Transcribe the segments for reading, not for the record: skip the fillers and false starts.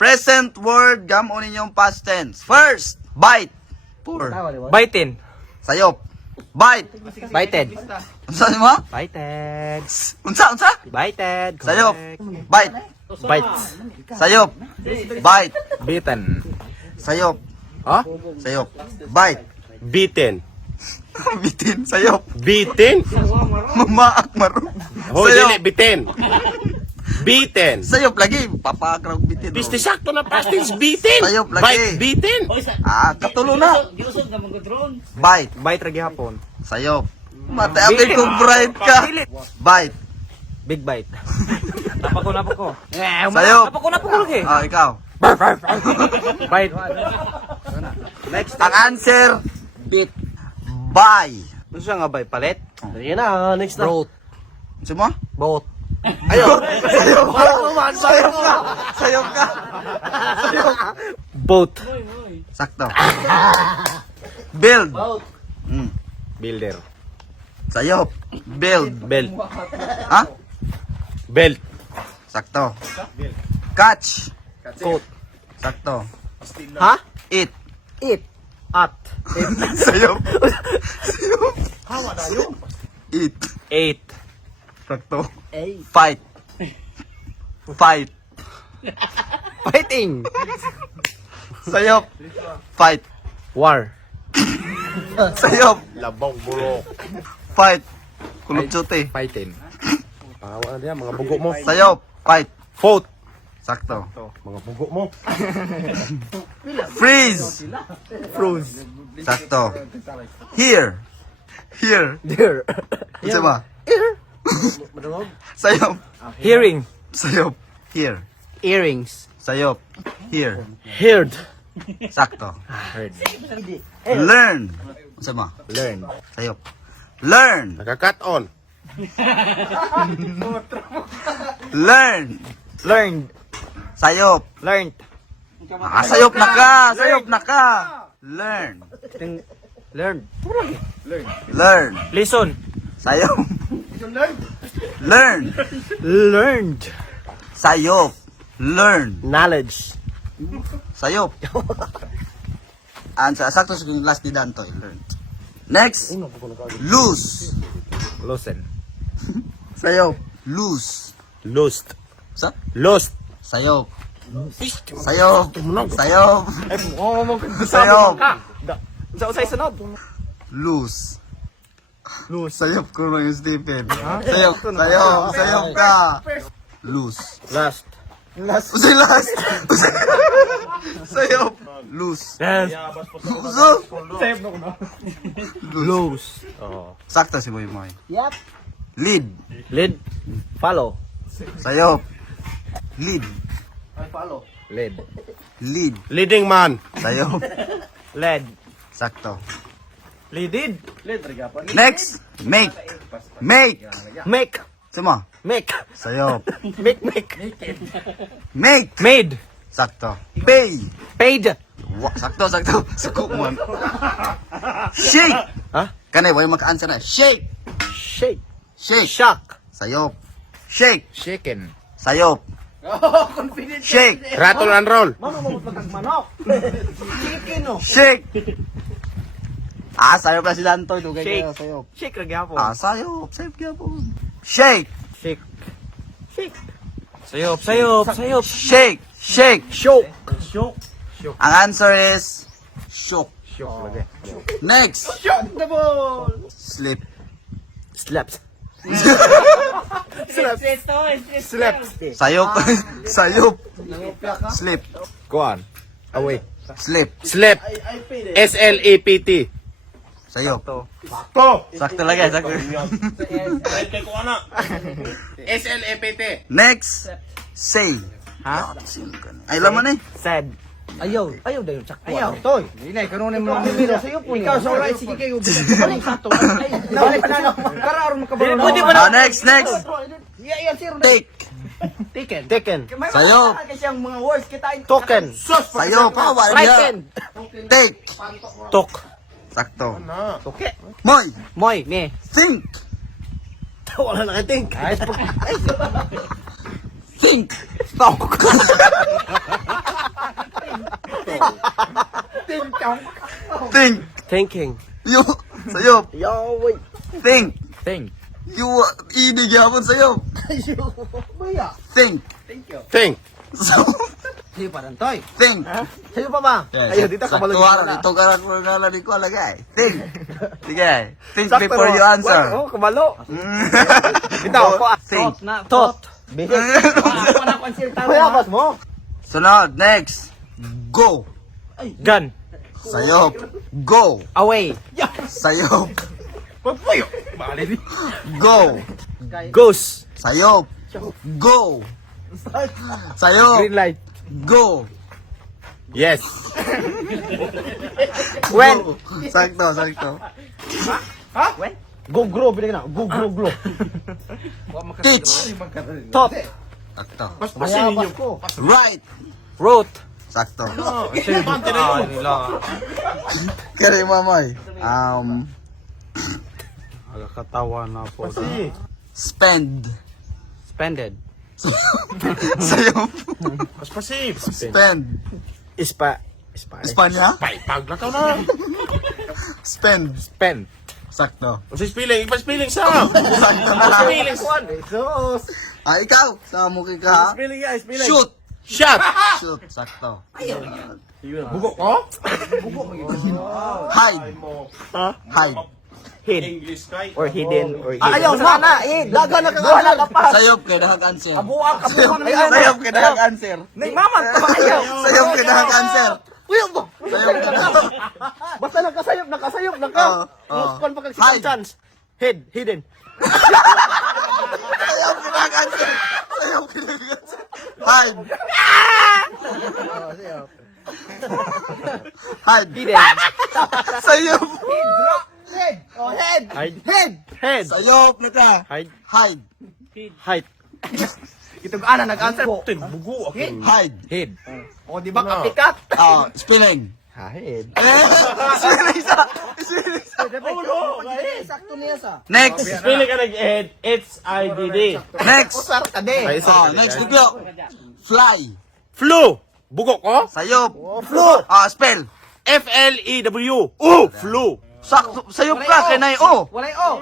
Present word, gamon ninyong past tense. First, bite. Pour. Bitin. Sayop. Bite. Bited. Unsa mo? Bited. Unsa? Bited. Sayop. Bite. Bites. Sayop. Bite. Bitten. Sayop. Ha? Sayop. Bite. Bitin. Bitin. Sayop. Bitin? Mamaak maro. Ho, Sayop. dili, bitin. Bitin. Sayop lagi. Papakrag bitin. Piste sakto na past tense, bitin. Sayop lagi. Bite, bitin. Ah, katulo na. Bite. Bite ragi hapon. Sayop. Mate, abig kong bright ka. Bite. Big bite. Napako. Sayop. Napako lagi. Ah, ikaw. Bite. Next. Ang answer, bit. Buy. Ano siya nga bite? Palit? Yan na, next na. Broat. Ano mo? Boat. Ayun. Sayop ka. Sayop ka. Sayop ka. Sayop. Boat. Sakto. Build. Builder. Sayop. Build. Belt. Ha? Belt. Sakto. Catch. Coat. Sakto. Ha? Eat. Eat. At. Sayop. Sayop. Eat. Eight. Sakto. Fight. Fight. Fighting. Sayop. Fight. War. Sayop. Labong bulok. Fight. Kulog-tsuti. Fighting. Tawa na diyan, mga bugo mo. Sayop. Fight. Foot. Sakto. Mga bugo mo. Freeze. Froze. Sakto. Here. Here. There. Isa ba? Sayop. Hearing. Sayop. Here. Earrings. Sayop. Here. Heard. Sakto. Heard. Learn. Isa ba? Learn. Sayop. Learn. Nakakat on. Learn. Learned. Sayop. Learned. Ah, sayop na ka. Sayop na ka. Learn. Learned. Learn. Listen. Sayop. Learn. Learned. Sayop. Learn. Knowledge. Sayop. Sakto sa last ni Dantoy. Learn. Next. Lose. Loosen. Sayop. Lose. Lost. Sa? Lost. Sayop. Sayop. Sayop. Sayop. Sa sunod. Lose. Lose. Sayop ko na yung Stephen. Sayop. Sayop. Sayop ka. Lose. Last. Usay last. Sayop. Lose. Yes. Uso. Lose. Sakto si Boy Moy. Yep. Lead. Lead. Follow. Sayop. Lead. Lead. Lead. Leading man. Sayop. Led. Sakto. Leaded. Next. Make. Make. Make. Suma. Make. Sayop. Make. Make. Made. Sakto. Pay. Paid. Sakto. Suko mo. Shake. Ha? Kanay, wala maka-answer na. Shake. Shake. Shake. Shock. Sayop. Shake. Shaken. Sayop. Shake. Rattle and roll. Shake. Ah, sayop na si Lantoy. Dugay Shake. kayo, sayop. Shake lagi hapon. Ah, sayop. Sayop kaya po. Shake. Shake. Shake. Sayop. Shake. Shake. Shock. Ang answer is shook. Shock lagi. Next. Sleep. Slaps. Slept. Sayop. Sayop. Sleep. Go on. Away. Sleep. Slept. S-L-E-P-T. Sayop. To. Sakto lagi. Sakto. S-L-E-P-T. Next. Say. Ha? Ay, laman eh. Said. Ayaw dayon sakto. Ayaw, toy. Inay, kanunin mo lang nila sa iyo po. Ikaw sa oray, sige kayo. Balik sa to. Balik na lang. Kararon mo ka ba? Pwede ba Ah, next. Yan, sir. Take. Taken. Sayop. Kasi ang mga words kita. Token. Sayop. Frighten. Take. Tok. Sakto. Toke. Moy. Moy. Me. Think. Wala na ka-think. Think. Tok. Think. Thinking. You. Sayop. Yo, wait. Think. Think. You. Inig yapon sayop. Think. Think. So. Sa'yo pa rin, Toy. Think. Sa'yo pa ba? Ayun, dito ka malagay Saktuhan. na. Ito ka lang ngalan ko lagay. Think. Sige. Think Sakto before na. you answer. Oh, kabalo. Mm. Ito, ako. Think. Na, Tot. Ako na consider tama. Mayabas mo. Sunod. Next. Go. Gun. Sayop. Go. Away. Sayop. Pagpuyo. Bali. Go. Goose. Sayop. Go. Sayop. Green light. Go. Yes. When? Go. Sakto. When? Gugro, bilang na. Gugro. Teach. Tot. Sakto. Pasin ninyo. ko. Right. Root. Sakto. Bante na yun. Kaya mamay. Katawa na po. Spend. Spended. Sayop. Mas pasib. Spend. Ispa. Espanya? Paglakaw na. Spend. Spend. Sakto. Kasi spelling. Ipa-spelling sa. Sakto na. Spelling. Sus. Ikaw. Sa mukha ka. Spelling ya, spelling. Shoot. Shot. Shoot. Sakto. Bugo ko? Hide. Ha? Hide. Hid. English kay. Or hidden. Or hidden. Ayaw na. Daga na ka pa. Sayop kay dahag answer. Kabuang Sayop kay dahag answer. Nagmaman ka ba ayaw? Sayop kay dahag answer. Uy, ba? Sayop kay dahag. Basta nakasayop na ka. Kon pa kag Hide. chance. Hidden. Sayop kay dahag answer. Sayop kay dahag answer. Hide. Hide. Hidden. Sayop. Head. Oh, head. Head. Sayop na ka. Hide. Hide. Hide. Itong ana nag-answer. Bugo ako. Hide. Hid. O, di ba kapikat? Spelling. Hide. Spelling sa. Spelling sa. Sakto niya sa. Next. Spelling ka nag-head. H-I-D-D. Next. Usar ka de. Next video. Fly. Flu. Bugo ko? Sayop. Spell. F-L-E-W. Flu. Sakto. Sayop ka. Kay na O. Walay o.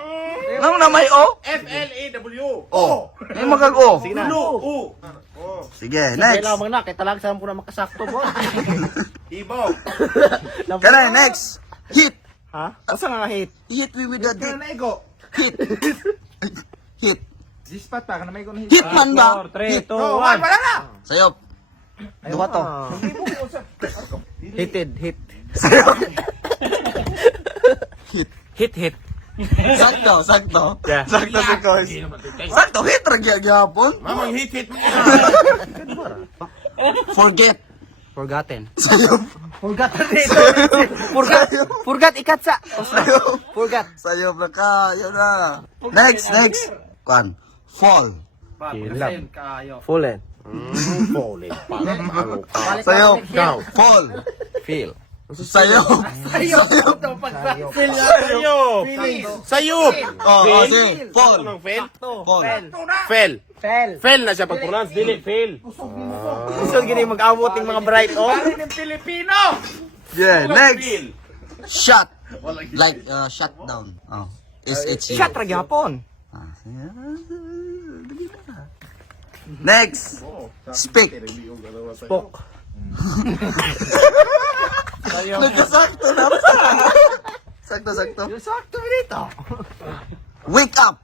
Nang na may O? F-L-E-W. O. May magag O. Flu. Sige, next. Kailangan na. Kaya talag saan po na makasakto mo. Ibo. Kana, next. Hit. Ha? Asa nga hit? Hit me with the dick. Kana igo. Hit. Hit. Dispat pa kana may ko Hit man ba? 3, 2, Hit. 1. Wala na. Sayop. Ay, what to? Hited. Hit. Hit. Sakto. Yeah. Sakto si Koys. Sakto, hit ra gyapon. Mamang hit. Forget. Forgotten. Sayop. Forgot ikatsa. Sayop. Forgot. Sayop na ka. Yun na. Next. Kwan. Fall. Kilap. Kayo. Fullen. Sayop. Down. Fall. Feel. Sayop. Sayop. Sayop. Sige. Fall. Anong fail? Fall. Fail. Fell. Fail na siya pag-pronounce. Dili, fail. Gusto gini mag-awot ng mga bright oh. ng Pilipino. Yeah, next. Fail. Shut. Like, shut down. S-H-U. Shot ra gyapon. Next. Speak. Spoke. Nagkasakto na. Sakto. Sakto dito. Wake up.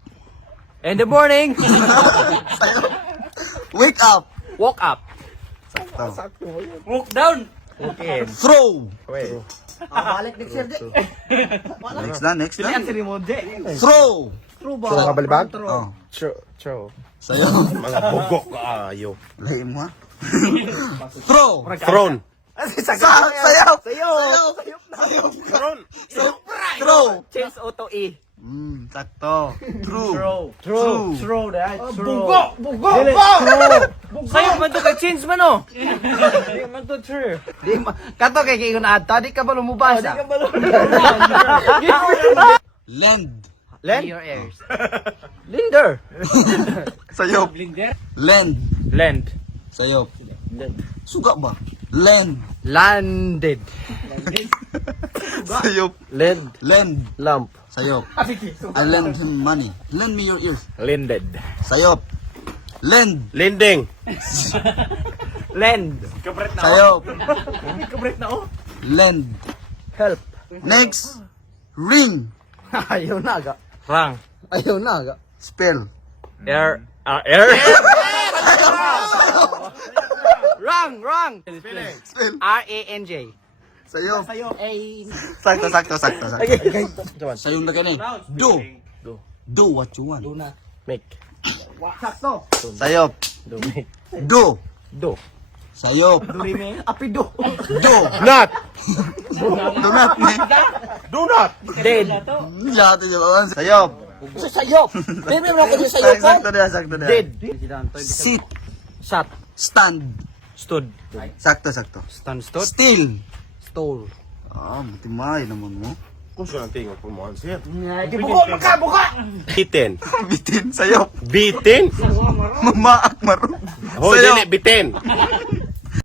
In the morning, Wake up. woke up. Walk down. Okay. Throw. Balik next year de. Next na. Answer mo de. Throw. True ba? balibag? Oh. True. Sayo. Mga bugo ka ayo. Lahim mo ha. Throw. Throne. Sayaw. Throne. Throw. Change auto E. Sakto. True. True that. Bugo. Sayo man to kay change man oh. Di man to true. Di ma kato kay kay na di ka ba lumubasa? Lend. Len? Your ears. Linder. Sayo. Lend. Land. Sayop. Suga ba? Land. Landed. Sayop. Land. Lend. Lamp. Sayop. I lend him money. Lend me your ears. Lended. Sayop. Lend. Lending. Lend. Sayop. Kabret na oh. Lend. Help. Next. Ring. Ayaw na aga. Rang. Ayaw na aga. Spell. Air. Air. Wrong. Spell. R-A-N-J. Sayop. Ay. Sakto. Sayong na kanin. Do. Do what you want. Make. Sakto. Sayop. Do make. Do. Do. Sayop. Apido. Do. Not. Do not me. Do not. Dead. Yate yun. Sayop. Sa sayop. Bebe mo ko sa sayop. Sakto na. Dead. Sit. Shot. Stand. Stood. Sakto. Stand stood. Still. Stole. Matimay naman mo. Kung saan tingin po mo, sir? Di buka. Bitin. Bitin. Sayop. Bitin? Mamaak maro. Hoy, dili, bitin.